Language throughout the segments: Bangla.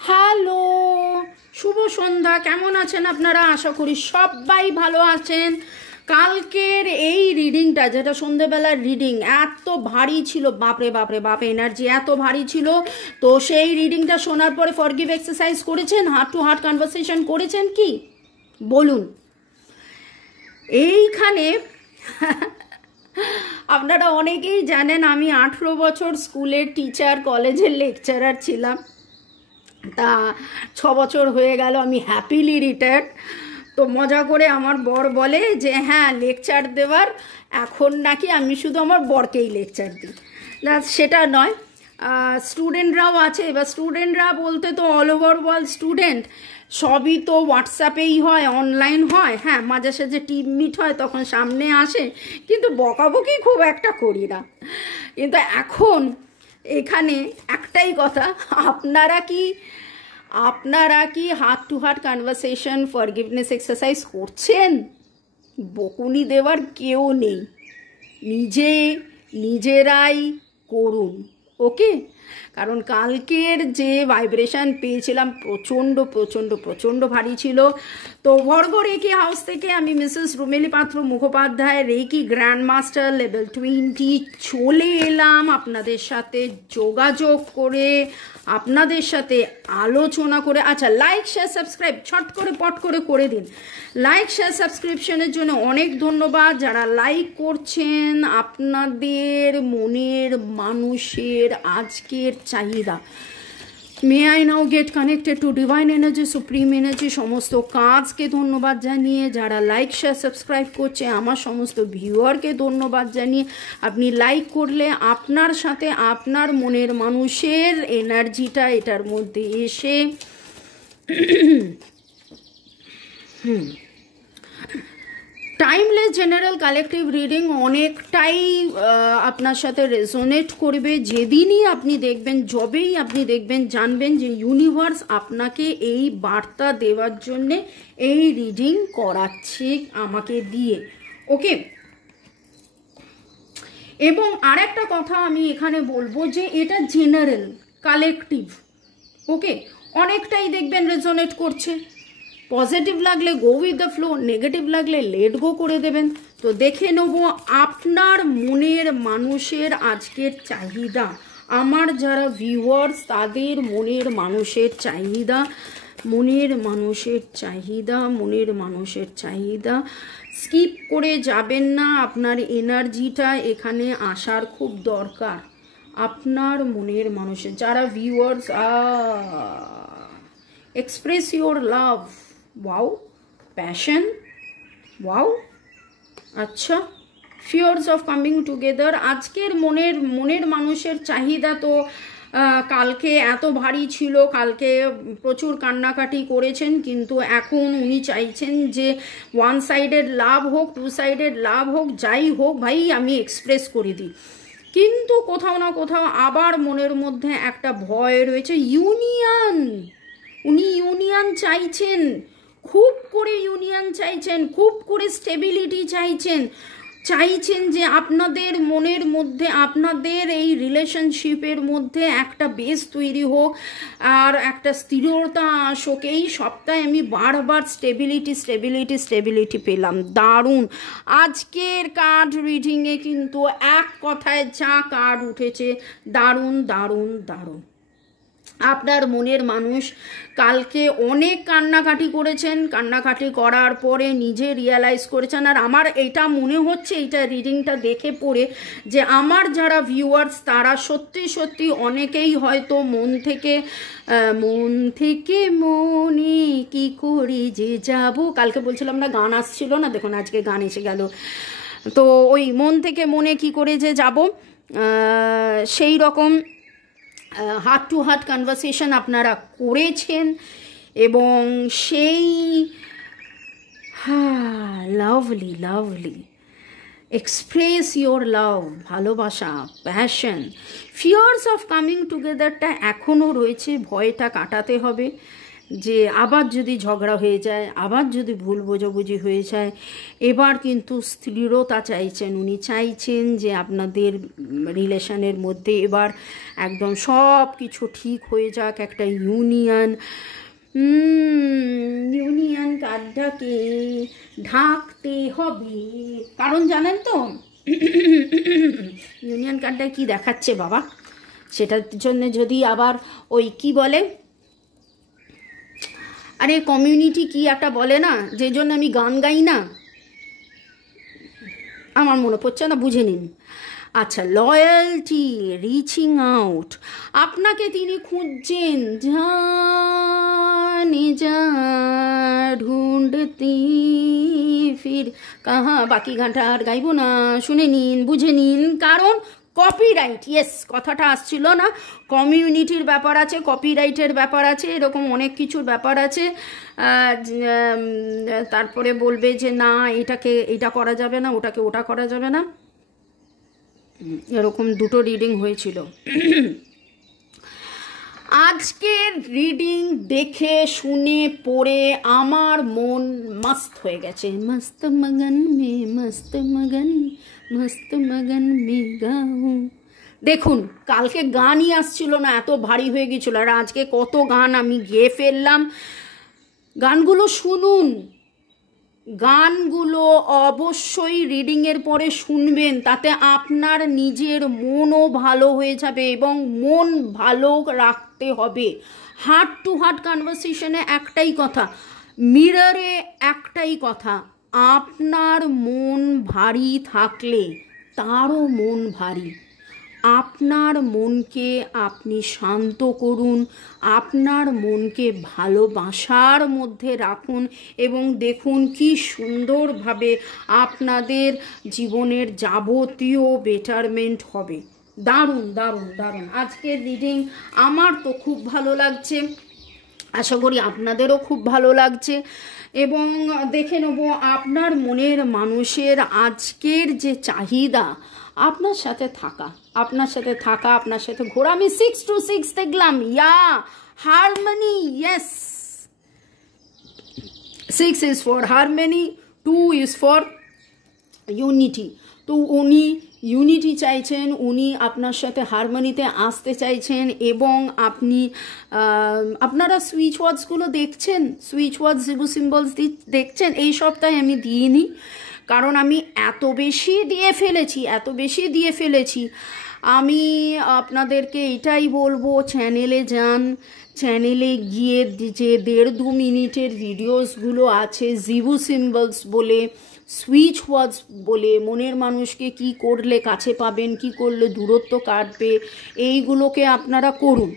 হ্যালো, শুভ সন্ধ্যা। কেমন আছেন আপনারা? আশা করি সবাই ভালো আছেন। কালকের এই রিডিংটা, যেটা সন্ধ্যেবেলার রিডিং, এত ভারী ছিল, বাপরে বাপরে বাপ, এনার্জি এত ভারী ছিল। তো সেই রিডিংটা শোনার পরে ফরগিভ এক্সারসাইজ করেছেন, হার্ট টু হার্ট কনভারসেশন করেছেন কি বলুন? এইখানে আপনারা অনেকেই জানেন আমি 18 বছর স্কুলের টিচার, কলেজের লেকচারার ছিলাম। তা 6 বছর হয়ে গেল আমি হ্যাপিলি রিটায়ার্ড। তো মজা করে আমার বর বলে যে হ্যাঁ, লেকচার দেওয়ার এখন নাকি আমি শুধু আমার বরকেই লেকচার দিই। না, সেটা নয়, স্টুডেন্টরাও আছে। এবার স্টুডেন্টরা বলতে তো অল ওভার ওয়ার্ল্ড স্টুডেন্ট, সবই তো হোয়াটসঅ্যাপেই হয়, অনলাইন হয়। হ্যাঁ, মাঝে সাঝে টিম মিট হয়, তখন সামনে আসে, কিন্তু বকাবকি খুব একটা করি না। কিন্তু এখন এখানে একটাই কথা, আপনারা কি heart to heart conversation, forgiveness exercise করছেন? বকুনি দেওয়ার কেউ নেই, নিজেরাই করুন, ওকে? কারণ কালকের যে ভাইব্রেশন পেয়েছিলাম প্রচণ্ড প্রচণ্ড প্রচণ্ড ভারী ছিল। তো ভর্গ রেকি হাউস থেকে আমি Mrs Rumeli Patra Mukhopadhyay, reiki grand master level 20 চলে এলাম আপনাদের সাথে যোগাযোগ করে, আপনাদের সাথে আলোচনা করে। আচ্ছা, লাইক শেয়ার সাবস্ক্রাইব ছট করে পট করে দিন। লাইক শেয়ার সাবস্ক্রিপশনের জন্য অনেক ধন্যবাদ। যারা লাইক করছেন, আপনাদের মনের মানুষের আজকের চাহিদা, may I now gate connected to divine energy, supreme energy, সমস্ত কাজকে ধন্যবাদ জানিয়ে, যারা লাইক শেয়ার সাবস্ক্রাইব করছে আমার সমস্ত ভিউয়ারকে ধন্যবাদ জানিয়ে, আপনি লাইক করলে আপনার সাথে আপনার মনের মানুষের এনার্জিটা এটার মধ্যে এসে টাইমলেস জেনারেল কালেকটিভ রিডিং অনেকটাই আপনার সাথে রেজোনেট করবে। যেদিনই আপনি দেখবেন, যবেই আপনি দেখবেন, জানবেন যে ইউনিভার্স আপনাকে এই বার্তা দেওয়ার জন্যে এই রিডিং করাচ্ছে আমাকে দিয়ে, ওকে? এবং আরেকটা কথা আমি এখানে বলবো যে এটা জেনারেল কালেকটিভ, ওকে? অনেকটাই দেখবেন রেজোনেট করছে। পজিটিভ লাগলে go with the flow, negative লাগলে লেট গো করে দেবেন। তো দেখে নেব আপনার মনের মানুষের আজকের চাহিদা, আমার যারা ভিউয়ার্স তাদের মনের মানুষের চাহিদা, মনের মানুষের চাহিদা। স্কিপ করে যাবেন না, আপনার এনার্জিটা এখানে আসার খুব দরকার। আপনার মনের মানুষের যারা viewers, express your love, wow, passion, wow, আচ্ছা, fears of coming together। আজকের মনের মানুষের চাহিদা তো কালকে এত ভারী ছিল, কালকে প্রচুর কান্নাকাটি করেছেন, কিন্তু এখন উনি চাইছেন যে ওয়ান সাইডেড লাভ হোক, টু সাইডেড লাভ হোক, যাই হোক ভাই আমি এক্সপ্রেস করে দিই। কিন্তু কোথাও না কোথাও আবার মনের মধ্যে একটা ভয় রয়েছে। উনি ইউনিয়ন চাইছেন, খুব করে ইউনিয়ন চাইছেন, খুব করে স্টেবিলিটি চাইছেন যে আপনাদের মনের মধ্যে, আপনাদের এই রিলেশনশিপের মধ্যে একটা বেস তৈরি হোক আর একটা স্থিরতা আসুক। এই সপ্তাহে আমি বারবার স্টেবিলিটি পেলাম। দারুণ আজকের কার্ড রিডিংয়ে, কিন্তু এক কথায় যা কার্ড উঠেছে, দারুণ দারুণ দারুণ। আপনার মনের মানুষ কালকে অনেক কান্নাকাটি করেছেন, কান্নাকাটি করার পরে নিজে রিয়েলাইজ করেছেন। আর আমার এটা মনে হচ্ছে, এইটা রিডিংটা দেখে পড়ে, যে আমার যারা ভিউয়ার্স তারা সত্যি সত্যি অনেকেই হয়তো মন থেকে মনে কি করি যে যাব, কালকে বলছিলাম না গান আসছিল না, দেখুন আজকে গান এসে গেল। তো ওই মন থেকে মনে কি করে যে যাব, সেই রকম হার্ট টু হার্ট কনভারসেশন আপনারা করেছেন। এবং সেই লাভলি এক্সপ্রেস ইয়োর লাভ, ভালোবাসা, প্যাশন, ফিয়ার্স অফ কামিং টুগেদারটা এখনও রয়েছে, ভয়টা কাটাতে হবে। যে আবার যদি ঝগড়া হয়ে যায়, আবার যদি ভুল বোঝাবুঝি হয়ে যায়, এবার কিন্তু স্থিরতা চাইছেন। উনি চাইছেন যে আপনাদের রিলেশনের মধ্যে এবার একদম সব কিছু ঠিক হয়ে যাক, একটা ইউনিয়ন। ইউনিয়ন কার্ডটাকে ঢাকতে হবে, কারণ জানেন তো ইউনিয়ন কার্ডটা কি দেখাচ্ছে বাবা, সেটার জন্য যদি আবার ওই কি বলে, আরে কমিউনিটি কি একটা বলে না, যে জন্য আমি গান গাই না, আমার মনে পড়ছে না, বুঝে নিন। আচ্ছা, লয়্যালটি, রিচিং আউট, আপনাকে তিনি খুঁজছেন, জানে যা ঢুঁড়তি ফির কাহা, বাকি গানটা আর গাইবো না, শুনে নিন, বুঝে নিন। কারণ কপিরাইট, ইয়েস, কথাটা আসছিল না, কমিউনিটির ব্যাপার আছে, কপিরাইটের ব্যাপার আছে, এরকম অনেক কিছুর ব্যাপার আছে। তারপরে বলবে যে না এটাকে এটা করা যাবে না, ওটাকে ওটা করা যাবে না, এরকম দুটো রিডিং হয়েছিল। আজকের রিডিং দেখে শুনে পড়ে আমার মন মস্ত হয়ে গেছে, মস্ত মগন মে মস্ত মগন, মস্ত মগন মে গাও। দেখুন কালকে গানই আসছিল না, এত ভারী হয়ে গেছিল, আর আজকে কত গান আমি গেয়ে ফেললাম। গানগুলো শুনুন, গানগুলো অবশ্যই রিডিংয়ের পরে শুনবেন, তাতে আপনার নিজের মনও ভালো হয়ে যাবে এবং মন ভালো রাখতে হবে। হার্ট টু হার্ট কনভারসেশনে একটাই কথা, মিররে একটাই কথা, আপনার মন ভারী থাকলে তারও মন ভারী। আপনার মনকে আপনি শান্ত করুন, আপনার মনকে ভালোবাসার মধ্যে রাখুন এবং দেখুন কি সুন্দরভাবে আপনাদের জীবনের যাবতীয় বেটারমেন্ট হবে। দারুণ দারুণ দারুণ আজকের রিডিং আমার তো খুব ভালো লাগছে, আশা করি আপনাদেরও খুব ভালো লাগছে। এবং দেখে নেব আপনার মনের মানুষের আজকের যে চাহিদা, আপনার সাথে থাকা, আপনার সাথে থাকা, আপনার সাথে ঘোরা। আমি 6 to 6 দেখলাম, ইয়া harmony, yes, 6 is for harmony, 2 is for unity। তো উনি ইউনিটি চাইছেন, উনি আপনার সাথে হারমোনিতে আসতে চাইছেন এবং আপনি আপনারা সুইচ ওয়ার্ডসগুলো দেখছেন, সুইচ ওয়ার্ডস জিবু সিম্বলস দেখছেন। এই সপ্তাহে আমি দিইনি, কারণ আমি এত বেশি দিয়ে ফেলেছি। আমি আপনাদেরকে এটাই বলবো, চ্যানেলে যান, চ্যানেলে গিয়ে যে 1.5-2 মিনিটের ভিডিওসগুলো আছে জিবু সিম্বলস বলে, সুইচ ওয়ার্ডস বলে, মনের মানুষকে কি করলে কাছে পাবেন, কি করলে দূরত্ব কাটবে, এইগুলোকে আপনারা করুন।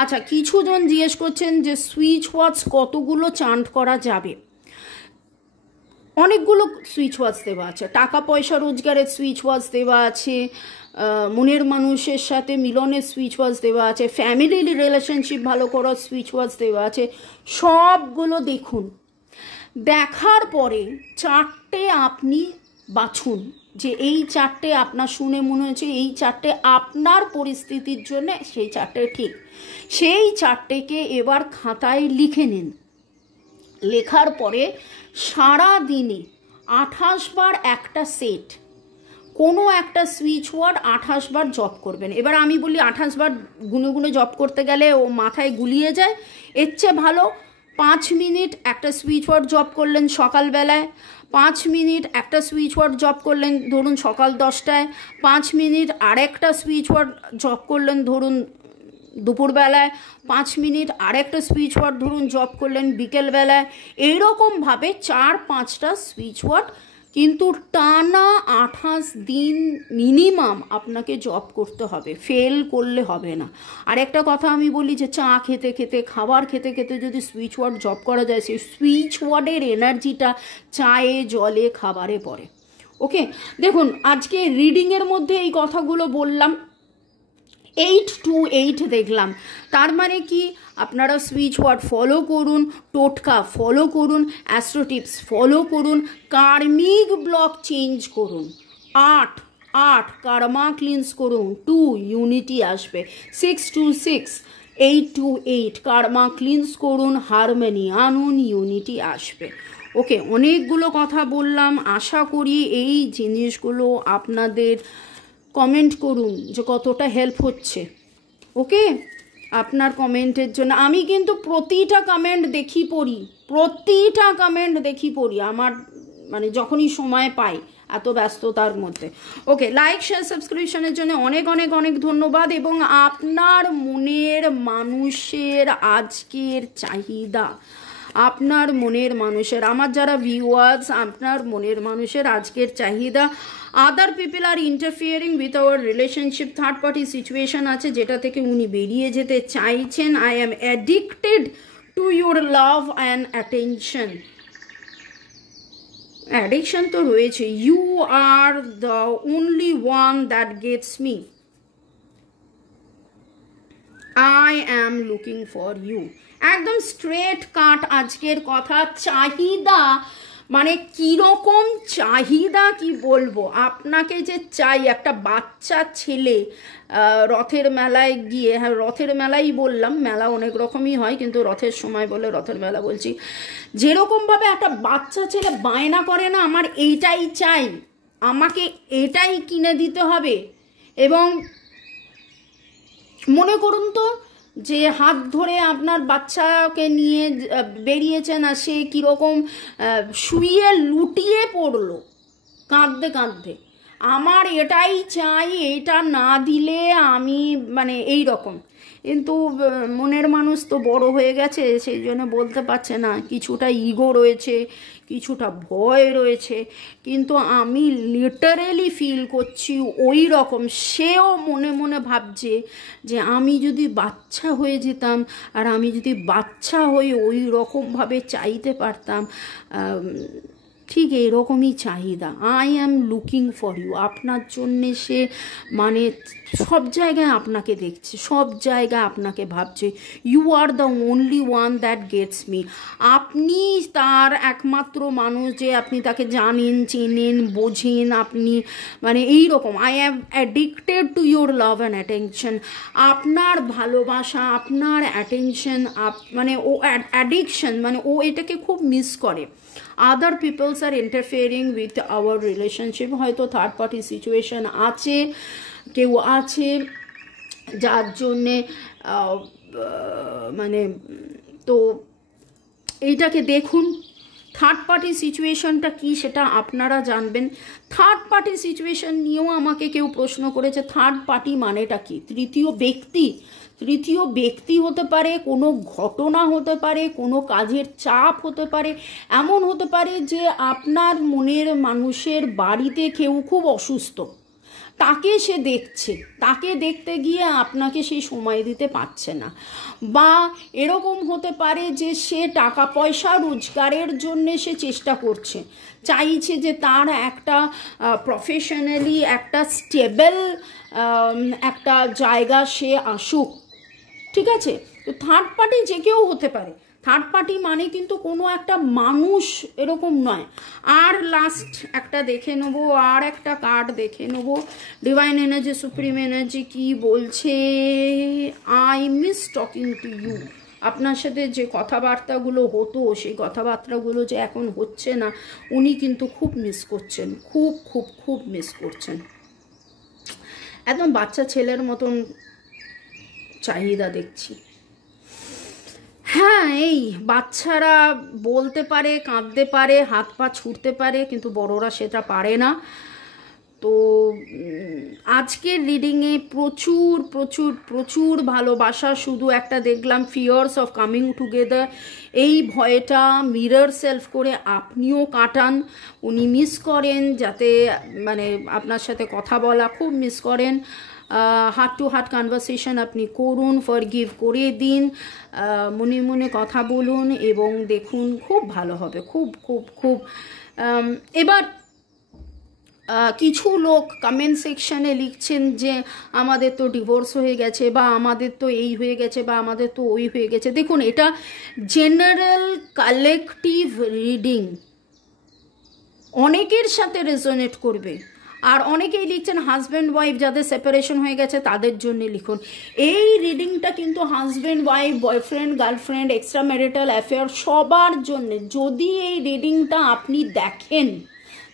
আচ্ছা, কিছুজন জিজ্ঞেস করছেন যে সুইচ ওয়ার্ডস কতগুলো চান্ট করা যাবে। অনেকগুলো সুইচ ওয়ার্ডস দেওয়া আছে, টাকা পয়সা রোজগারের সুইচ ওয়ার্ডস দেওয়া আছে, মনের মানুষের সাথে মিলনের সুইচ ওয়ার্ডস দেওয়া আছে, ফ্যামিলি রিলেশনশিপ ভালো করার সুইচ ওয়ার্ডস দেওয়া আছে। সবগুলো দেখুন, দেখার পরে 4টে আপনি বাছুন যে এই 4টে আপনার শুনে মনে হয়েছে এই 4টে আপনার পরিস্থিতির জন্য সেই 4টে ঠিক। সেই 4টেকে এবার খাতায় লিখে নিন। লেখার পরে সারা দিনে 28 বার একটা সেট, কোনো একটা সুইচ ওয়ার্ড 28 বার জপ করবেন। এবার আমি বলি 28 বার গুনে গুনে জপ করতে গেলে ও মাথায় গুলিয়ে যায়, এর চেয়ে ভালো 5 মিনিট একটা সুইচ ওয়ার্ড জপ করলেন সকালবেলায়, 5 মিনিট একটা সুইচ ওয়ার্ড জপ করলেন ধরুন সকাল 10টায়, 5 মিনিট আরেকটা সুইচ ওয়ার্ড জপ করলেন ধরুন দুপুরবেলায়, 5 মিনিট আরেকটা সুইচ ওয়ার্ড ধরুন জপ করলেন বিকেলবেলায়। এইরকমভাবে 4-5টা সুইচ ওয়ার্ড কিন্তু টানা 28 দিন মিনিমাম আপনাকে জব করতে হবে, ফেল করলে হবে না। আর একটা কথা আমি বলি যে চা খেতে খেতে, খাবার খেতে খেতে যদি সুইচ ওয়ার্ড জব করা যায়, সেই সুইচ ওয়ার্ডের এনার্জিটা চায়ে জলে খাবারে পড়ে। ওকে, দেখুন আজকে রিডিংয়ের মধ্যে এই কথাগুলো বললাম, 8 to 8 দেখলাম। তার মানে কি, আপনারা সুইচ ওয়ার্ড ফলো করুন, টোটকা ফলো করুন, অ্যাস্ট্রো টিপস ফলো করুন, কার্মিক ব্লক চেঞ্জ করুন, 8 কার্মা ক্লিনস করুন, 2 ইউনিটি আসবে, 6 to 6 828 কার্মা ক্লিনস করুন, হারমোনি আনুন, ইউনিটি আসবে। ওকে, অনেকগুলো কথা বললাম, আশা করি এই জিনিসগুলো আপনাদের কমেন্ট করুন যে কতটা হেল্প হচ্ছে। ওকে, আপনার কমেন্টের জন্য আমি কিন্তু প্রতিটা কমেন্ট দেখি পড়ি, প্রতিটা কমেন্ট দেখি পড়ি, আমার মানে যখনই সময় পাই এত ব্যস্ততার মধ্যে। ওকে, লাইক শেয়ার সাবস্ক্রিপশনের জন্য অনেক অনেক অনেক ধন্যবাদ। এবং আপনার মনের মানুষের আজকের চাহিদা, আপনার মনের মানুষের, আমার যারা ভিউয়ার্স, আপনার মনের মানুষের আজকের চাহিদা, আদার পিপল আর interfering with our relationship, third party situation আছে যেটা থেকে উনি বেরিয়ে যেতে চাইছেন। I am addicted to your love and attention. Addiction তো রয়েছে। You are the only one that gets me, I am looking for you. একদম স্ট্রেট কাট আজকের কথা। চাহিদা মানে কীরকম চাহিদা কি বলবো আপনাকে, যে চাই একটা বাচ্চা ছেলে রথের মেলায় গিয়ে, হ্যাঁ রথের মেলাই বললাম, মেলা অনেক রকমই হয় কিন্তু রথের সময় বলে রথের মেলা বলছি, যেরকমভাবে একটা বাচ্চা ছেলে বায়না করে না, আমার এইটাই চাই, আমাকে এটাই কিনে দিতে হবে। এবং মনে করুন তো যে হাত ধরে আপনার বাচ্চাকে নিয়ে বেরিয়েছেন আর সে কীরকম শুয়ে লুটিয়ে পড়লো কাঁদতে কাঁদতে, আমার এটাই চাই, এটা না দিলে আমি মানে এই রকম। কিন্তু মনের মানুষ তো বড় হয়ে গেছে, সেই জন্য বলতে পারছে না, কিছুটা ইগো রয়েছে, কিছুটা ভয় রয়েছে, কিন্তু আমি লিটারেলি ফিল করছি ওই রকম। সেও মনে মনে ভাবছে যে আমি যদি বাচ্চা হয়ে যেতাম, আর আমি যদি বাচ্চা হয়ে ওই রকমভাবে চাইতে পারতাম, ঠিক এরকমই চাহিদা। I am looking for you, আপনার জন্যে সে মানে সব জায়গায় আপনাকে দেখছে, সব জায়গায় আপনাকে ভাবছে। You are the only one that gets me, আপনি তার একমাত্র মানুষ, যে আপনি তাকে জানেন, চেনেন, বোঝেন, আপনি মানে এই রকম। I am addicted to your love and attention, আপনার ভালোবাসা, আপনার অ্যাটেনশন, মানে ও অ্যাডিকশন, মানে ও এটাকে খুব মিস করে। আদার পিপলস আর ইন্টারফিয়ারিং উইথ আওয়ার রিলেশনশিপ, হয়তো থার্ড পার্টি সিচুয়েশন আছে, কেউ আছে যার জন্যে মানে, তো এইটাকে দেখুন। থার্ড পার্টি সিচুয়েশনটা কি সেটা আপনারা জানবেন। থার্ড পার্টি সিচুয়েশন নিয়েও আমাকে কেউ প্রশ্ন করেছে, থার্ড পার্টি মানেটা কি? তৃতীয় ব্যক্তি, তৃতীয় ব্যক্তি হতে পারে, কোনো ঘটনা হতে পারে, কোনো কাজের চাপ হতে পারে, এমন হতে পারে যে আপনার মনের মানুষের বাড়িতে কেউ খুব অসুস্থ, তাকে সে দেখছে, তাকে দেখতে গিয়ে আপনাকে সেই সময় দিতে পারছে না। বা এরকম হতে পারে যে সে টাকা পয়সা রোজগারের জন্যে সে চেষ্টা করছে, চাইছে যে তার একটা প্রফেশনালি একটা স্টেবল একটা জায়গা সে আসুক, ঠিক আছে? তো থার্ড পার্টি যে কেউ হতে পারে। থার্ড পার্টি মানে কিন্তু কোনো একটা মানুষ এরকম নয়। আর লাস্ট একটা দেখে নেবো, আর একটা কার্ড দেখে নেবো। ডিভাইন এনার্জি, সুপ্রিম এনার্জি কি বলছে? I miss talking to you. আপনার সাথে যে কথাবার্তাগুলো হতো, সেই কথাবার্তাগুলো যে এখন হচ্ছে না, উনি কিন্তু খুব মিস করছেন, খুব খুব খুব মিস করছেন। একদম বাচ্চা ছেলের মতন চাহিদা দেখছি। হ্যাঁ, এই বাচ্চারা বলতে পারে, কাঁদতে পারে, হাত পা ছুটতে পারে, কিন্তু বড়রা সেটা পারে না। তো আজকের রিডিংয়ে প্রচুর প্রচুর প্রচুর ভালোবাসা, শুধু একটা দেখলাম ফিয়ার্স অফ কামিং টুগেদার। এই ভয়টা মিরর সেলফ করে আপনিও কাটান। উনি মিস করেন, যাতে মানে আপনার সাথে কথা বলা খুব মিস করেন। হার্ট টু হার্ট কনভারসেশন আপনি করুন, ফরগিভ করে দিন, মনে মনে কথা বলুন এবং দেখুন খুব ভালো হবে, খুব খুব খুব। এবার কিছু লোক কমেন্ট সেকশানে লিখছেন যে আমাদের তো ডিভোর্স হয়ে গেছে, বা আমাদের তো এই হয়ে গেছে, বা আমাদের তো ওই হয়ে গেছে। দেখুন, এটা জেনারেল কালেকটিভ রিডিং, অনেকের সাথে রেজোনেট করবে, আর অনেকেই লিখছেন হাজব্যান্ড ওয়াইফ যাদের সেপারেশন হয়ে গেছে তাদের জন্য লিখুন। এই রিডিংটা কিন্তু husband wife, boyfriend girlfriend, extra marital affair সবার জন্য। যদি এই রিডিংটা আপনি দেখেন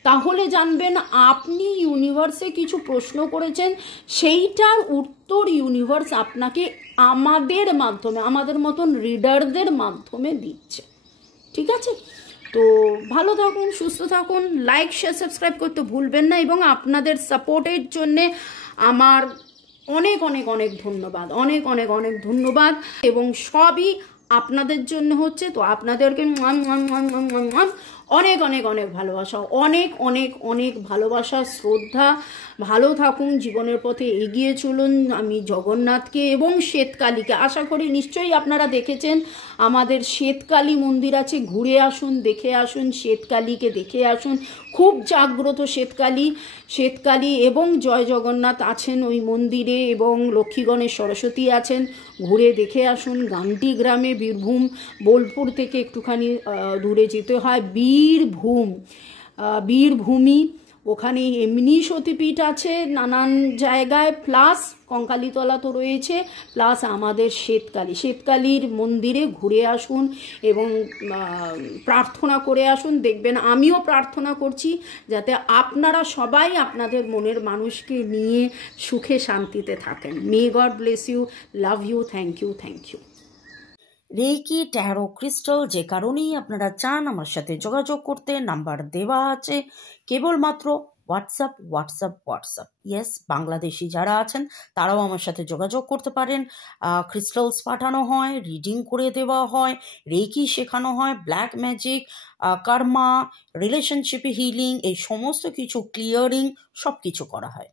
তাহলে জানবেন আপনি ইউনিভার্সে কিছু প্রশ্ন করেছেন, সেইটার উত্তর ইউনিভার্স আপনাকে আমাদের মাধ্যমে, আমাদের মতন রিডারদের মাধ্যমে দিচ্ছে। ঠিক আছে, তো ভালো থাকুন, সুস্থ থাকুন, লাইক শেয়ার সাবস্ক্রাইব করতে ভুলবেন না, এবং আপনাদের সাপোর্টের জন্যে আমার অনেক অনেক অনেক ধন্যবাদ, অনেক অনেক অনেক ধন্যবাদ, এবং সবই আপনাদের জন্য হচ্ছে। তো আপনাদেরকে অনেক অনেক অনেক ভালোবাসা, অনেক অনেক অনেক ভালোবাসা, শ্রদ্ধা। ভালো থাকুন, জীবনের পথে এগিয়ে চলুন। আমি জগন্নাথকে এবং শ্বেতকালীকে আশা করি নিশ্চয়ই আপনারা দেখেছেন, আমাদের শ্বেতকালী মন্দির আছে, ঘুরে আসুন, দেখে আসুন, শ্বেতকালীকে দেখে আসুন। খুব জাগ্রত শ্বেতকালী এবং জয় জগন্নাথ আছেন ওই মন্দিরে, এবং লক্ষ্মী গণেশ সরস্বতী আছেন। ঘুরে দেখে আসুন। গান্টি গ্রামে, বীরভূম বোলপুর থেকে একটুখানি দূরে যেতে হয়, বীরভূমি, ওখানে এমনি সতীপীঠ আছে নানান জায়গায়, প্লাস কঙ্কালীতলা তো রয়েছে, প্লাস আমাদের শ্বেতকালীর মন্দিরে ঘুরে আসুন এবং প্রার্থনা করে আসুন। দেখবেন আমিও প্রার্থনা করছি যাতে আপনারা সবাই আপনাদের মনের মানুষকে নিয়ে সুখে শান্তিতে থাকেন। May God bless you, love you, thank you, thank you. Reiki tarot crystal যে কারণেই আপনারা চান আমার সাথে যোগাযোগ করতে, নাম্বার দেওয়া আছে, কেবলমাত্র হোয়াটসঅ্যাপ। ইয়েস, বাংলাদেশি যারা আছেন তারাও আমার সাথে যোগাযোগ করতে পারেন। ক্রিস্টালস পাঠানো হয়, রিডিং করে দেওয়া হয়, রেকি শেখানো হয়, ব্ল্যাক ম্যাজিক, কর্মা, রিলেশনশিপে হিলিং, এই সমস্ত কিছু ক্লিয়ারিং সব কিছু করা হয়।